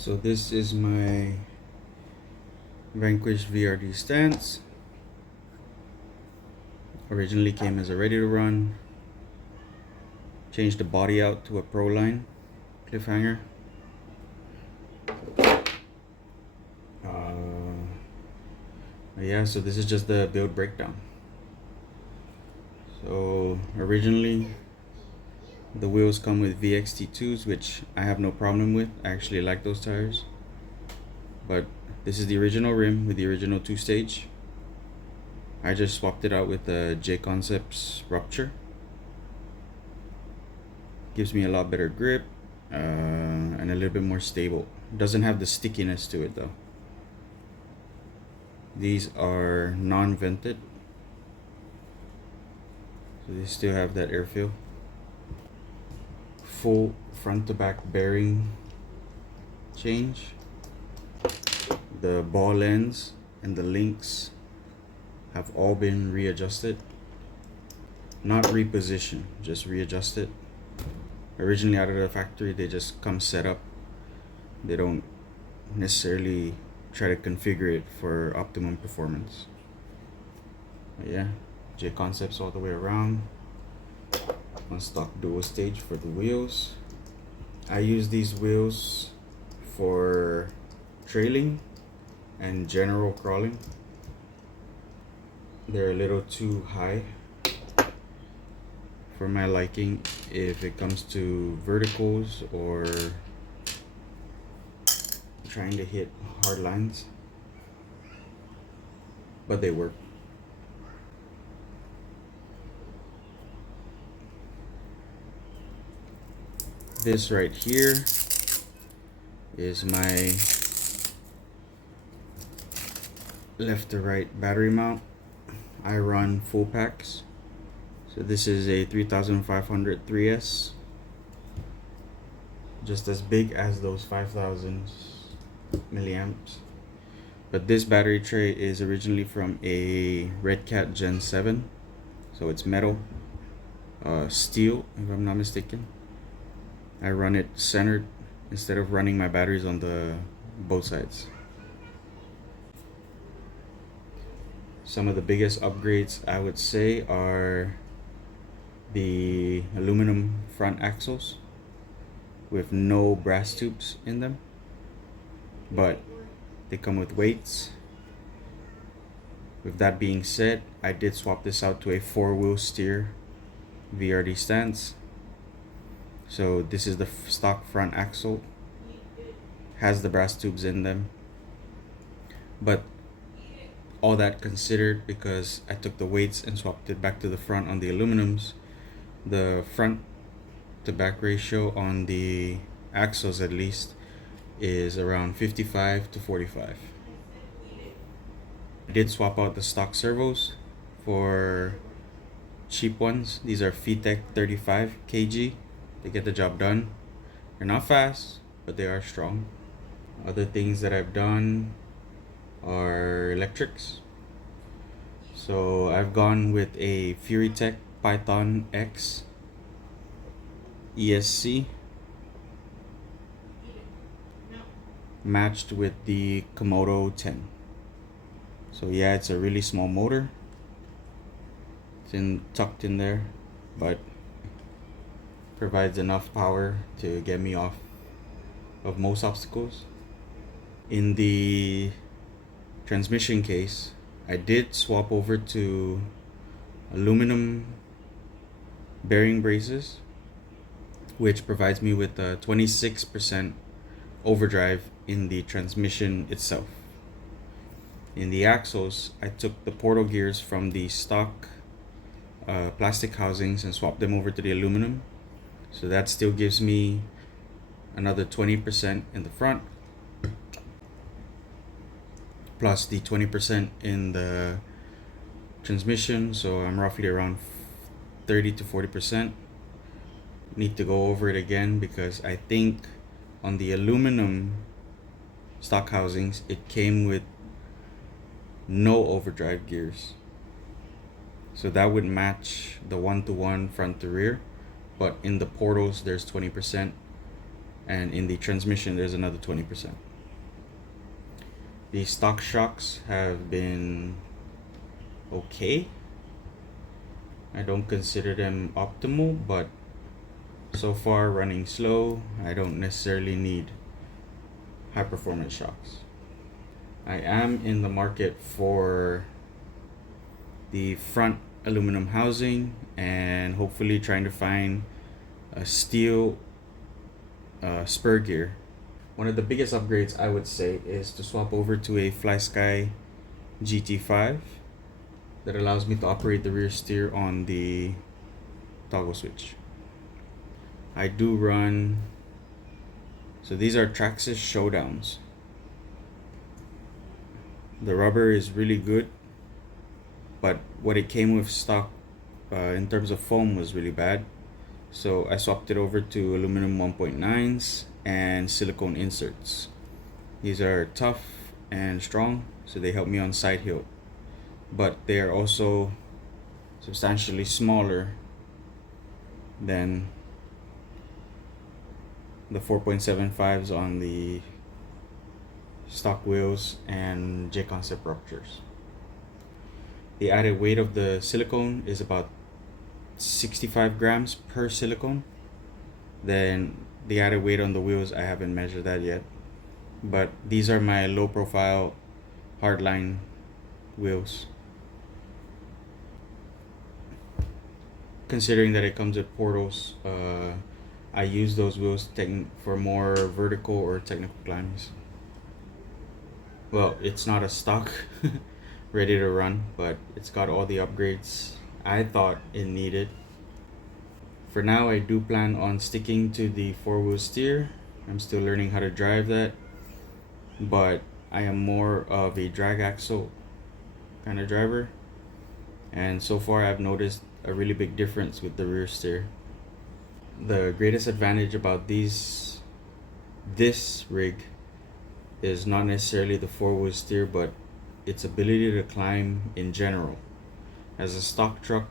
So this is my Vanquish VRD Stance. Originally came as a ready to run. Changed the body out to a Pro Line cliffhanger. Yeah, so this is just the build breakdown. So originally the wheels come with VXT2s, which I have no problem with. I actually like those tires. But this is the original rim with the original 2-stage. I just swapped it out with the J Concepts Rupture. Gives me a lot better grip and a little bit more stable. Doesn't have the stickiness to it though. These are non-vented, so they still have that airfeel. Full front to back bearing change. The ball ends and the links have all been readjusted. Not repositioned, just readjusted. Originally out of the factory, they just come set up. They don't necessarily try to configure it for optimum performance. But yeah, J Concepts all the way around. One stock dual stage for the wheels. I use these wheels for trailing and general crawling. They're a little too high for my liking if it comes to verticals or trying to hit hard lines, but they work. This right here is my left to right battery mount. I run full packs. So this is a 3500 3S, just as big as those 5000 milliamps. But this battery tray is originally from a Red Cat Gen 7, so it's metal, steel if I'm not mistaken. I run it centered instead of running my batteries on the both sides. Some of the biggest upgrades I would say are the aluminum front axles with no brass tubes in them, but they come with weights. With that being said, I did swap this out to a 4-wheel steer VRD stance. So this is the stock front axle, has the brass tubes in them, but all that considered, because I took the weights and swapped it back to the front on the aluminums, the front to back ratio on the axles at least is around 55 to 45. I did swap out the stock servos for cheap ones. These are VTech 35 kg. They get the job done. They're not fast, but they are strong. Other things that I've done are electrics. So I've gone with a FuryTech Python X ESC matched with the Komodo 10. So yeah, it's a really small motor. It's tucked in there, but provides enough power to get me off of most obstacles. In the transmission case, I did swap over to aluminum bearing braces, which provides me with a 26% overdrive in the transmission itself. In the axles, I took the portal gears from the stock plastic housings and swapped them over to the aluminum. So that still gives me another 20% in the front, plus the 20% in the transmission. So I'm roughly around 30 to 40%. Need to go over it again because I think on the aluminum stock housings it came with no overdrive gears, so that would match the 1-to-1 front to rear, but in the portals there's 20%. and in the transmission there's another 20%. The stock shocks have been okay. I don't consider them optimal, but so far running slow, I don't necessarily need high performance shocks. I am in the market for the front aluminum housing and hopefully trying to find a steel spur gear. One of the biggest upgrades I would say is to swap over to a FlySky GT5 that allows me to operate the rear steer on the toggle switch. I do run, so these are Traxxas Showdowns. The rubber is really good, but what it came with stock in terms of foam was really bad. So I swapped it over to aluminum 1.9s and silicone inserts. These are tough and strong, so they help me on side hill, but they are also substantially smaller than the 4.75s on the stock wheels and J-concept ruptures. The added weight of the silicone is about 65 grams per silicone. Then the added weight on the wheels, I haven't measured that yet, but these are my low profile hardline wheels. Considering that it comes with portals, I use those wheels for more vertical or technical climbs. Well, it's not a stock ready to run, but it's got all the upgrades I thought it needed. For now, I do plan on sticking to the 4-wheel steer. I'm still learning how to drive that, but I am more of a drag axle kind of driver, and so far I've noticed a really big difference with the rear steer. The greatest advantage about this rig is not necessarily the 4-wheel steer, but its ability to climb in general. As a stock truck,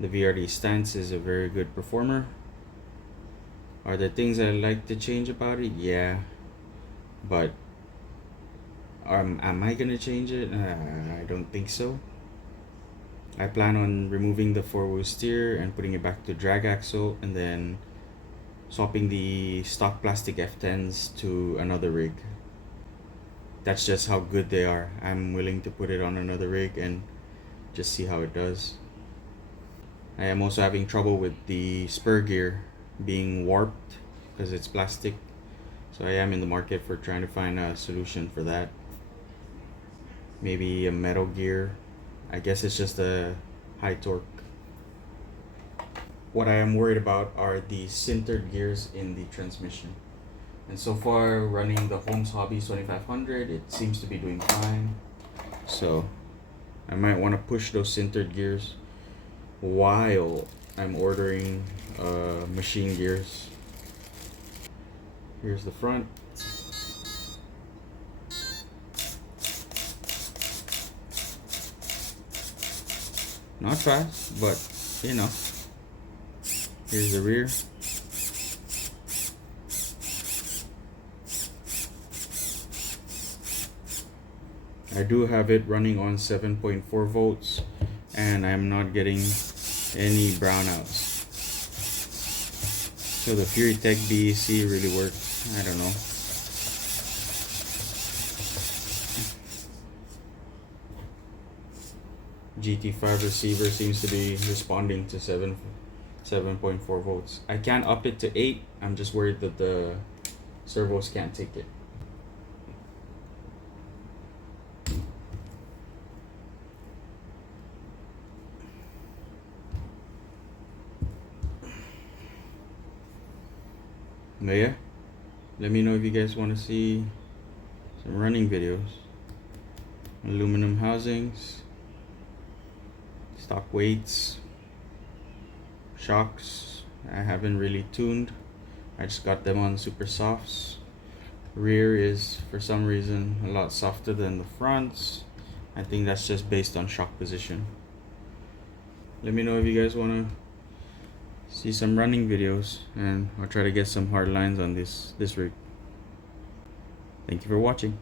the VRD Stance is a very good performer. Are there things I'd like to change about it? Yeah, but am I gonna change it? I don't think so. I plan on removing the 4-wheel steer and putting it back to drag axle, and then swapping the stock plastic F10s to another rig. That's just how good they are. I'm willing to put it on another rig and just see how it does. I am also having trouble with the spur gear being warped because it's plastic, so I am in the market for trying to find a solution for that. Maybe a metal gear. I guess it's just a high torque. What I am worried about are the sintered gears in the transmission. And so far, running the Holmes Hobbies 2500, it seems to be doing fine. So I might want to push those sintered gears while I'm ordering machine gears. Here's the front. Not fast, but you know. Here's the rear. I do have it running on 7.4 volts, and I'm not getting any brownouts. So the Fury Tech BEC really works. I don't know. GT5 receiver seems to be responding to 7.4 volts. I can up it to 8. I'm just worried that the servos can't take it. But yeah, let me know if you guys want to see some running videos. Aluminum housings, stock weights, shocks I haven't really tuned. I just got them on super softs. Rear is for some reason a lot softer than the fronts. I think that's just based on shock position. Let me know if you guys want to see some running videos, and I'll try to get some hard lines on this rig. Thank you for watching.